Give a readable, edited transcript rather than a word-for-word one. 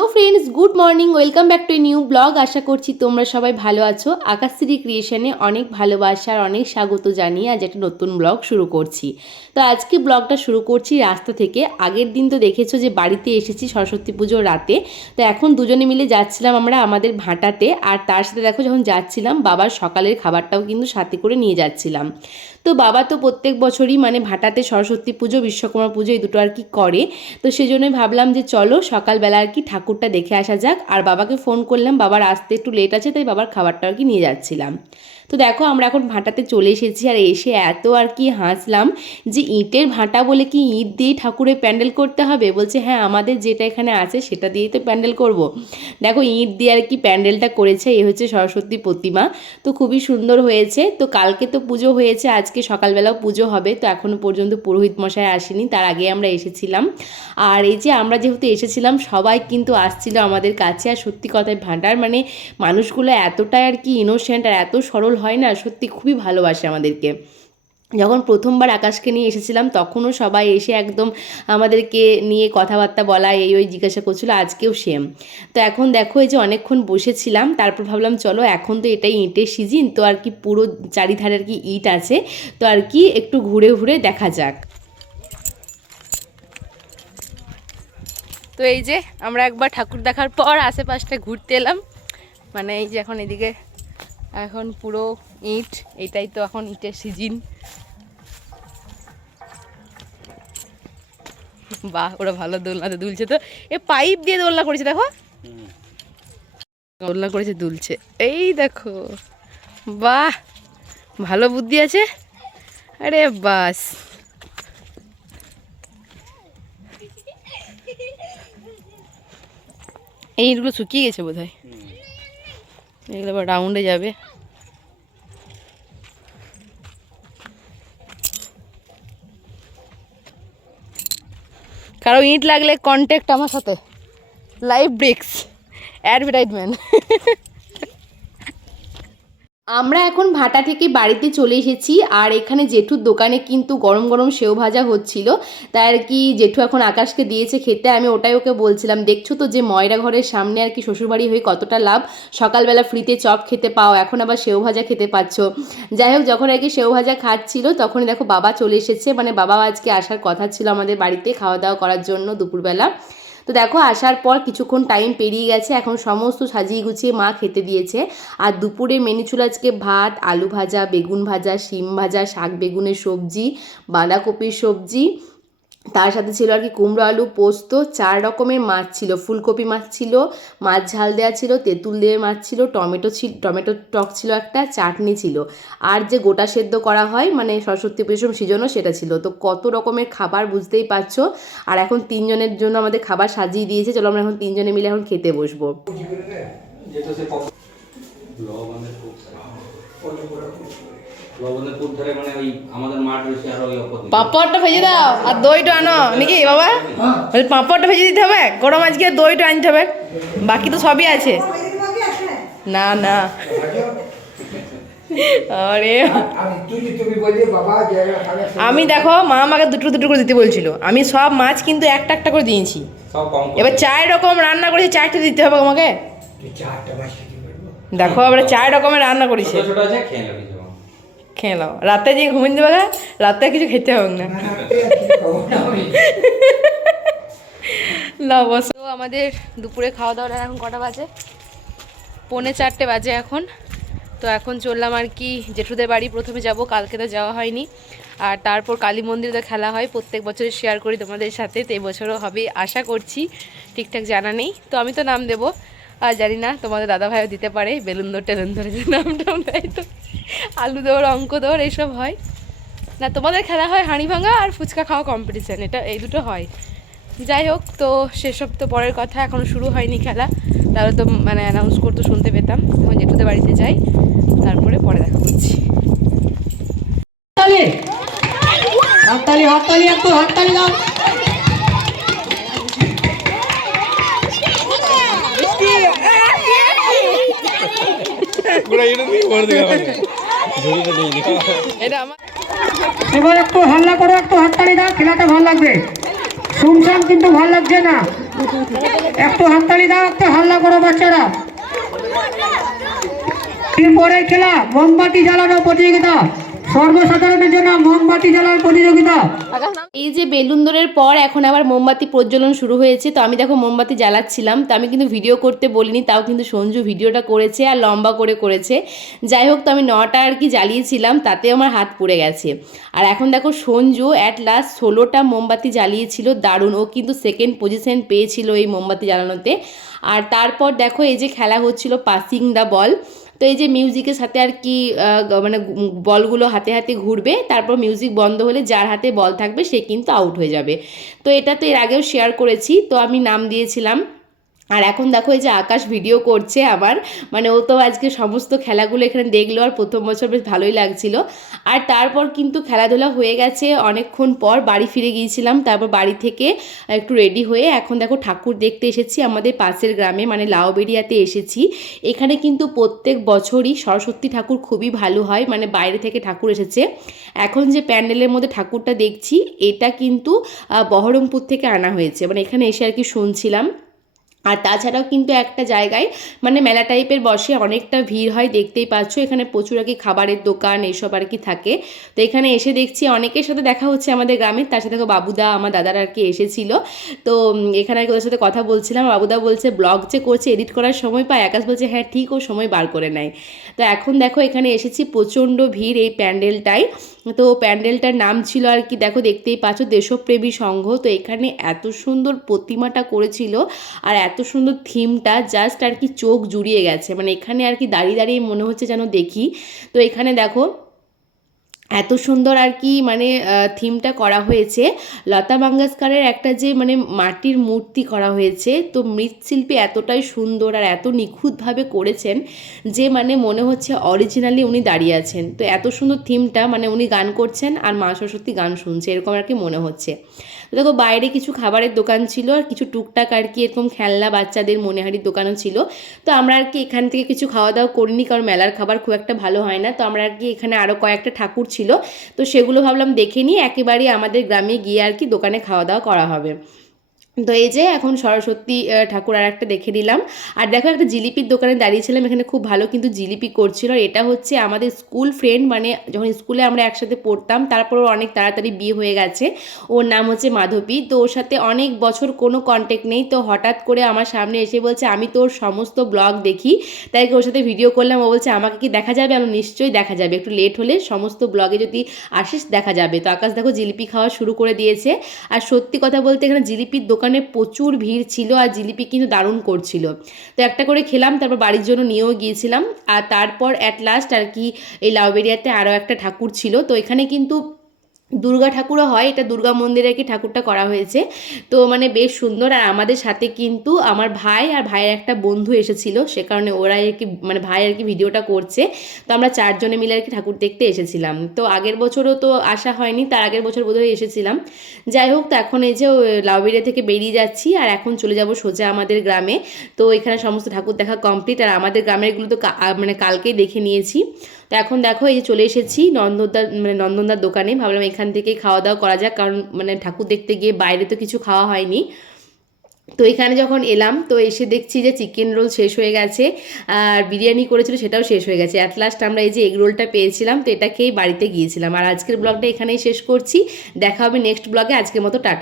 Hello friends, good morning, welcome back to a new blog. আশা করছি তোমরা সবাই ভালো আছো। আকাশশ্রী ক্রিয়েশনে অনেক ভালোবাসার অনেক স্বাগত জানিয়ে আজ একটা নতুন ব্লগ শুরু করছি। তো আজকে ব্লগটা শুরু করছি রাস্তা থেকে। আগের দিন তো দেখেছো যে বাড়িতে এসেছি সরস্বতী পুজোর রাতে। তো এখন দুজনে মিলে যাচ্ছিলাম আমরা আমাদের ভাটাতে, আর তার সাথে দেখো যখন যাচ্ছিলাম বাবার সকালের খাবারটাও কিন্তু সাথে করে নিয়ে যাচ্ছিলাম। তো বাবা তো প্রত্যেক বছরই মানে ভাটাতে সরস্বতী পুজো, বিশ্বকর্মা পুজো এই দুটো আর কি করে। তো সেই জন্যই ভাবলাম যে চলো সকালবেলা আর কি ঠাকুরটা দেখে আসা যাক। আর বাবাকে ফোন করলাম, বাবার আসতে একটু লেট আছে, তাই বাবার খাবারটা আর কি নিয়ে যাচ্ছিলাম। তো দেখো আমরা এখন ভাটাতে চলে এসেছি, আর এসে এত আর কি হাসলাম যে ইটের ভাটা বলে কি ইট দিয়ে ঠাকুরের প্যান্ডেল করতে হবে? বলছে হ্যাঁ, আমাদের যেটা এখানে আছে সেটা দিয়েই তো প্যান্ডেল করব। দেখো ইট দিয়ে আর কি প্যান্ডেলটা করেছে। এই হচ্ছে সরস্বতী প্রতিমা। তো খুবই সুন্দর হয়েছে। তো কালকে তো পুজো হয়েছে, আজকে সকালবেলাও পুজো হবে। তো এখনও পর্যন্ত পুরোহিত মশাই আসেনি, তার আগে আমরা এসেছিলাম। আর এই যে আমরা যেহেতু এসেছিলাম সবাই কিন্তু আসছিল আমাদের কাছে। আর সত্যি কথায় ভাটার মানে মানুষগুলো এতটাই আর কি ইনোসেন্ট আর এত সরল হয় না, সত্যি খুবই ভালোবাসে আমাদেরকে। যখন প্রথমবার আকাশকে নিয়ে এসেছিলাম তখনও সবাই এসে একদম আমাদেরকে নিয়ে কথাবার্তা বলা এই ওই জিজ্ঞাসা করছিল, আজকেও সেম। তো এখন দেখো এই যে অনেকক্ষণ বসেছিলাম, তারপর ভাবলাম চলো এখন তো এটাই ইটের সিজন, তো আর কি পুরো চারিধারে আর কি ইট আছে, তো আর কি একটু ঘুরে ঘুরে দেখা যাক। তো এই যে আমরা একবার ঠাকুর দেখার পর আশেপাশটা ঘুরতে এলাম। মানে এই যে এখন এদিকে এখন পুরো ইট, এটাই তো এখন ইটের সিজন। বাহ, ওরা ভালো দোলনাতে দুলছে। তো এ পাইপ দিয়ে দোলনা করেছে, দেখো দোলনা করেছে, দুলছে। এই দেখো, বাহ ভালো বুদ্ধি আছে। আরে বাস, এই ইটগুলো শুকিয়ে গেছে বোধ হয়, এগুলো আবার রাউন্ডে যাবে। কারো ইট লাগলে কন্ট্যাক্ট আমার সাথে, লাইভ ব্রিক্স অ্যাডভার্টাইজমেন্ট। আমরা এখন ভাটা থেকে বাড়িতে চলে এসেছি, আর এখানে জেঠুর দোকানে কিন্তু গরম গরম সেও ভাজা হচ্ছিল। তাই আর কি জেঠু এখন আকাশকে দিয়েছে খেতে। আমি ওটাই ওকে বলছিলাম, দেখছো তো যে ময়রা ঘরের সামনে আর কি শ্বশুরবাড়ি হয়ে কতটা লাভ, সকালবেলা ফ্রিতে চপ খেতে পাও, এখন আবার সেও ভাজা খেতে পাচ্ছ। যাই হোক, যখন আর কি সেও ভাজা খাচ্ছিল তখনই দেখো বাবা চলে এসেছে। মানে বাবা আজকে আসার কথা ছিল আমাদের বাড়িতে খাওয়া দাওয়া করার জন্য দুপুরবেলা। তো দেখো আসার পর কিছুক্ষণ টাইম পেরিয়ে গেছে, এখন সমস্ত সাজিয়ে গুছিয়ে মা খেতে দিয়েছে। আর দুপুরে মেনু ছিল আজকে ভাত, আলু ভাজা, বেগুন ভাজা, শিম ভাজা, শাক বেগুনের সবজি, বাঁধাকপির সবজি, তার সাথে ছিল আর কি কুমড়ো আলু পোস্ত, 4 রকমের মাছ ছিল, ফুলকপি মাছ ছিল, মাছ ঝাল দেওয়া ছিল, তেঁতুল দিয়ে মাছ ছিল, টমেটো টক ছিল একটা, চাটনি ছিল, আর যে গোটা সেদ্ধ করা হয় মানে সরস্বতী পুজোর সিজনও সেটা ছিল। তো কত রকমের খাবার বুঝতেই পারছো। আর এখন 3 জনের জন্য আমাদের খাবার সাজিয়ে দিয়েছে। চলো আমরা এখন 3 জনে মিলে এখন খেতে বসবো। পাঁপড়টা ভেজে দাও আর দইটা আনো নাকি বাবা? পাঁপড়টা ভেজে দিতে হবে, গরম আজকে দইটা আনতে হবে, বাকি তো সবই আছে। না না, আরে আমি দেখো মা আমাকে দুটো দুটো করে দিতে বলছিল, আমি সব মাছ কিন্তু একটা একটা করে দিয়েছি। এবার 4 রকম রান্না করেছি, 4টে দিতে হবে আমাকে। দেখো আমরা 4 রকমের রান্না করেছি, খেয়ে নাও। রাতে যে ঘুমিয়ে দেবে, রাতে কিছু খেতে হবে না। তো আমাদের দুপুরে খাওয়া দাওয়াটা এখন কটা বাজে? 3:45 বাজে এখন। তো এখন চললাম আর কি জেঠুদের বাড়ি, প্রথমে যাব, কালকে তো যাওয়া হয়নি। আর তারপর কালী মন্দিরে খেলা হয়, প্রত্যেক বছরই শেয়ার করি তোমাদের সাথে, তো এবছরও হবে আশা করছি, ঠিকঠাক জানা নেই। তো আমি তো নাম দেবো, আর জানি না তোমাদের দাদাভাইও দিতে পারে, বেলুন দৌড় টেলুন ধরে যে নাম টাম দেয়, তো আলু দৌড়, অঙ্ক দৌড় এইসব হয় না। তোমাদের খেলা হয় হাঁড়ি ভাঙা আর ফুচকা খাওয়া কম্পিটিশান, এটা এই দুটো হয়। যাই হোক, তো সেসব তো পরের কথা, এখনও শুরু হয়নি খেলা, তাহলে তো মানে অ্যানাউন্স করতে শুনতে পেতাম। এখন জেঠুদের বাড়িতে যাই, তারপরে পরে দেখা করছি। হাততালি হাততালি একটু হাততালি দাও। এবার একটু হাল্লা করো, একটু হাততালি দাও, খেলাটা ভালো লাগবে। শুনশান কিন্তু ভালো লাগছে না, একটু হাততালি দাও, একটু হাল্লা করো বাচ্চারা। এরপরে খেলা মোমবাতি জ্বালানো প্রতিযোগিতা, সর্বসাধারণের জন্য মোমবাতি জ্বালানোর প্রতিযোগিতা। এই যে বেলুন দৌড়ের পর এখন আবার মোমবাতি প্রজ্বলন শুরু হয়েছে। তো আমি দেখো মোমবাতি জ্বালাচ্ছিলাম, তো আমি কিন্তু ভিডিও করতে বলিনি, তাও কিন্তু সঞ্জু ভিডিওটা করেছে আর লম্বা করে করেছে। যাই হোক, তো আমি 9টা আর কি জ্বালিয়েছিলাম, তাতে আমার হাত পুড়ে গেছে। আর এখন দেখো সঞ্জু অ্যাট লাস্ট 16টা মোমবাতি জ্বালিয়েছিল, দারুণ। ও কিন্তু সেকেন্ড পজিশন পেয়েছিল এই মোমবাতি জ্বালানোতে। আর তারপর দেখো এই যে খেলা হচ্ছিল পাসিং দ্য বল। তো এই যে মিউজিকের সাথে আর কি মানে বলগুলো হাতে হাতে ঘুরবে, তারপর মিউজিক বন্ধ হলে যার হাতে বল থাকবে সে কিন্তু আউট হয়ে যাবে। তো এটা তো এর আগেও শেয়ার করেছি, তো আমি নাম দিয়েছিলাম। আর এখন দেখো এই যে আকাশ ভিডিও করছে আবার, মানে ও তো আজকে সমস্ত খেলাগুলো এখানে দেখলো, আর প্রথম বছর বেশ ভালোই লাগছিল। আর তারপর কিন্তু খেলাধুলা হয়ে গেছে, অনেকক্ষণ পর বাড়ি ফিরে গিয়েছিলাম। তারপর বাড়ি থেকে একটু রেডি হয়ে এখন দেখো ঠাকুর দেখতে এসেছি আমাদের পাশের গ্রামে, মানে লাউবেরিয়াতে এসেছি। এখানে কিন্তু প্রত্যেক বছরই সরস্বতী ঠাকুর খুবই ভালো হয়, মানে বাইরে থেকে ঠাকুর এসেছে। এখন যে প্যান্ডেলের মধ্যে ঠাকুরটা দেখছি এটা কিন্তু বহরমপুর থেকে আনা হয়েছে, মানে এখানে এসে আর কি শুনছিলাম। আর তাছাড়াও কিন্তু একটা জায়গায় মানে মেলা টাইপের বসে, অনেকটা ভিড় হয়, দেখতেই পাচ্ছ। এখানে প্রচুর আর কি খাবারের দোকান এইসব আর কি থাকে। তো এখানে এসে দেখছি অনেকের সাথে দেখা হচ্ছে আমাদের গ্রামের, তার সাথে বাবুদা আমার দাদার আর কি এসেছিল। তো এখানে আর কি ওদের সাথে কথা বলছিলাম। বাবুদা বলছে ব্লগ যে করছে এডিট করার সময় পায়, আকাশ বলছে হ্যাঁ ঠিক, ও সময় বার করে নেয়। তো এখন দেখো এখানে এসেছি, প্রচণ্ড ভিড় এই প্যান্ডেলটায়। তো প্যান্ডেলটার নাম ছিল আর কি দেখো, দেখতেই পাচ্ছ, দেশপ্রেমী সংঘ। তো এখানে এত সুন্দর প্রতিমাটা করেছিল আর এত সুন্দর থিমটা, জাস্ট আর কি চোখ জুড়িয়ে গেছে, মানে এখানে আর কি দাঁড়িয়ে দাঁড়িয়ে মনে হচ্ছে যেন দেখি। তো এখানে দেখো এত সুন্দর আর কি মানে থিমটা করা হয়েছে। লতা মঙ্গেশকরের একটা যে মানে মাটির মূর্তি করা হয়েছে, তো মৃৎশিল্পী এতটাই সুন্দর আর এত নিখুঁতভাবে করেছেন যে মানে মনে হচ্ছে অরিজিনালি উনি দাঁড়িয়ে আছেন। তো এত সুন্দর থিমটা, মানে উনি গান করছেন আর মা সরস্বতী গান শুনছে, এরকম আর কি মনে হচ্ছে। তো দেখো বাইরে কিছু খাবারের দোকান ছিল আর কিছু টুকটাক আর কি এরকম খেলনা বাচ্চাদের মনেহারির দোকানও ছিল। তো আমরা আর কি এখান থেকে কিছু খাওয়া দাওয়া করিনি, কারণ মেলার খাবার খুব একটা ভালো হয় না। তো আমরা আর কি এখানে আরও কয়েকটা ঠাকুর ছিল, তো সেগুলো ভাবলাম দেখে নিই, একেবারেই আমাদের গ্রামে গিয়ে আর কি দোকানে খাওয়া দাওয়া করা হবে। তো এই যে এখন সরস্বতী ঠাকুর আর একটা দেখে নিলাম। আর দেখো একটা জিলিপির দোকানে দাঁড়িয়েছিলাম, এখানে খুব ভালো কিন্তু জিলিপি করছিল। আর এটা হচ্ছে আমাদের স্কুল ফ্রেন্ড, মানে যখন স্কুলে আমরা একসাথে পড়তাম, তারপর ওর অনেক তাড়াতাড়ি বিয়ে হয়ে গেছে। ওর নাম হচ্ছে মাধবী। তো ওর সাথে অনেক বছর কোনো কন্ট্যাক্ট নেই, তো হঠাৎ করে আমার সামনে এসে বলছে আমি তোর সমস্ত ব্লগ দেখি, তাই ওর সাথে ভিডিও করলাম। ও বলছে আমাকে কি দেখা যাবে? আমি নিশ্চয়ই দেখা যাবে, একটু লেট হলে সমস্ত ব্লগে যদি আসিস দেখা যাবে। তো আকাশ দেখো জিলিপি খাওয়া শুরু করে দিয়েছে। আর সত্যি কথা বলতে এখানে জিলিপির দোকানে প্রচুর ভিড় ছিল, আর জিলিপি কিন্তু দারুণ করছিল। তো একটা করে খেলাম, তারপর বাড়ির জন্য নিয়েও গিয়েছিলাম। আর তারপর অ্যাট লাস্ট আর কি এই লাউবেরিয়াতে আরও একটা ঠাকুর ছিল। তো এখানে কিন্তু দুর্গা ঠাকুরও হয়, এটা দুর্গা মন্দিরে আর কি ঠাকুরটা করা হয়েছে। তো মানে বেশ সুন্দর। আর আমাদের সাথে কিন্তু আমার ভাই আর ভাইয়ের একটা বন্ধু এসেছিল, সে কারণে ওরাই আর কি মানে ভাই আর কি ভিডিওটা করছে। তো আমরা 4 জনে মিলে আর কি ঠাকুর দেখতে এসেছিলাম। তো আগের বছরও তো আসা হয়নি, তার আগের বছর বোধহয় এসেছিলাম। যাই হোক, তো এখন এই যে লাউবেরিয়া থেকে বেরিয়ে যাচ্ছি, আর এখন চলে যাব সোজা আমাদের গ্রামে। তো এখানে সমস্ত ঠাকুর দেখা কমপ্লিট, আর আমাদের গ্রামেরগুলো তো মানে কালকেই দেখে নিয়েছি। তো এখন দেখো এই যে চলে এসেছি নন্দনদার দোকানে, ভাবলাম এখান থেকেই খাওয়া দাওয়া করা যাক, কারণ মানে ঠাকুর দেখতে গিয়ে বাইরে তো কিছু খাওয়া হয়নি। তো এখানে যখন এলাম, তো এসে দেখছি যে চিকেন রোল শেষ হয়ে গেছে, আর বিরিয়ানি করেছিল সেটাও শেষ হয়ে গেছে। অ্যাট লাস্ট আমরা এই যে এগ রোলটা পেয়েছিলাম, তো এটা খেয়েই বাড়িতে গিয়েছিলাম। আর আজকের ব্লগটা এখানেই শেষ করছি, দেখা হবে নেক্সট ব্লগে। আজকের মতো টাটা।